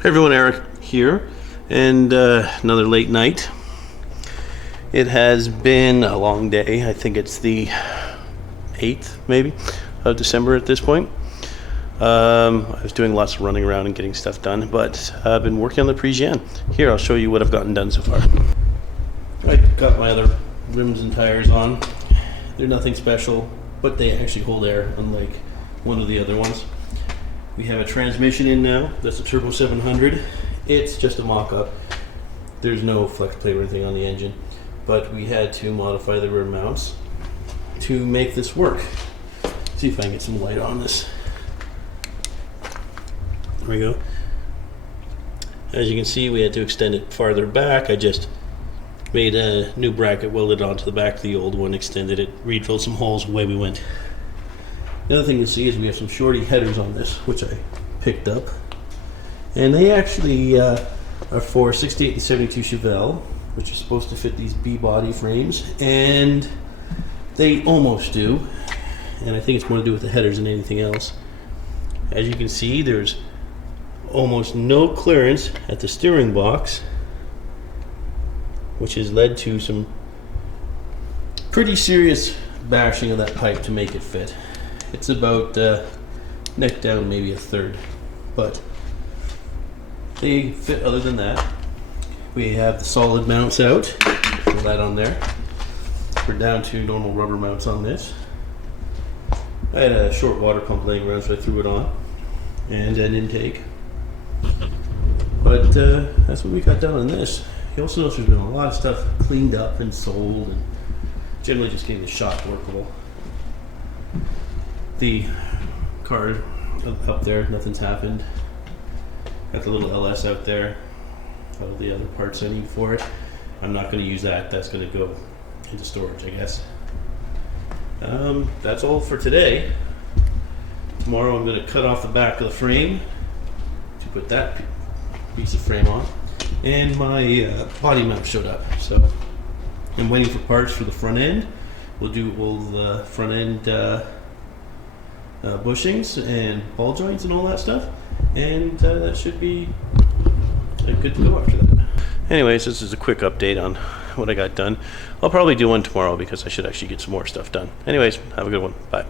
Hey everyone, Eric here, and another late night. It has been a long day. I think it's the 8th, maybe, of December at this point. I was doing lots of running around and getting stuff done, but I've been working on the Parisienne. Here, I'll show you what I've gotten done so far. I got my other rims and tires on. They're nothing special, but they actually hold air, unlike one of the other ones. We have a transmission in now. That's a Turbo 700. It's just a mock-up. There's no flex plate or anything on the engine, but we had to modify the rear mounts to make this work. See if I can get some light on this. There we go. As you can see, we had to extend it farther back. I just made a new bracket, welded onto the back of the old one, extended it, re-drilled some holes, away we went. The other thing you see is we have some shorty headers on this, which I picked up. And they actually are for 68 and 72 Chevelle, which are supposed to fit these B-body frames. And they almost do. And I think it's more to do with the headers than anything else. As you can see, there's almost no clearance at the steering box, which has led to some pretty serious bashing of that pipe to make it fit. It's about neck down, maybe a third, but they fit. Other than that, we have the solid mounts out, put that on there. We're down to normal rubber mounts on this. I had a short water pump laying around, so I threw it on, and an intake. But that's what we got done on this. You also notice there's been a lot of stuff cleaned up and sold, and generally just getting the shop workable. The car up there, nothing's happened. Got the little LS out there. All the other parts I need for it. I'm not going to use that. That's going to go into storage, I guess. That's all for today. Tomorrow I'm going to cut off the back of the frame to put that piece of frame on. And my body mount showed up, so I'm waiting for parts for the front end. We'll do the front end bushings and ball joints and all that stuff, and that should be good to go after that. Anyways, this is a quick update on what I got done. I'll probably do one tomorrow because I should actually get some more stuff done. Anyways, have a good one. Bye.